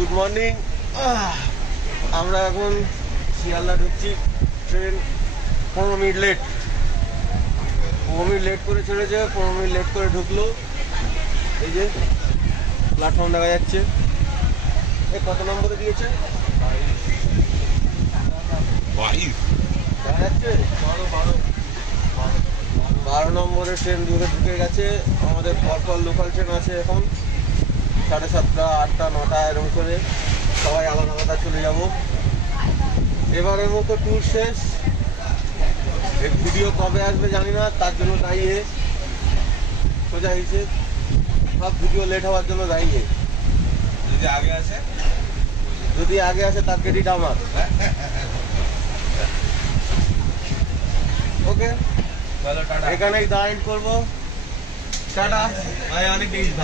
Good morning. আমরা এখন শিয়ালদা ঢুকছি। Train 15 minute late. 15 minute late করে ছেড়েছে, 15 মিনিট লেট করে ঢুকলো। এই যে প্ল্যাটফর্ম দেখা যাচ্ছে। কত নম্বরে দিয়েছে? 22 দেখা যাচ্ছে 12 নম্বরে ট্রেন ঢুকে গেছে। আমাদের পরপর লোকাল ট্রেন আছে এখন 7:30, 8টা, 9টা এরকম করে সবাই আলাদা আলাদা চলে যাব। এবারের মতো ট্যুর শেষ। এই ভিডিও কবে আসবে জানি না, তার জন্য দায়ী সোজা হিসেবে সব ভিডিও লেট হওয়ার জন্য দায়ী। যদি আগে আসে তার ক্রেডিট আমার। ওকে, এখানেই দা এন্ড করবো। টাটা। অনেক দেখিস।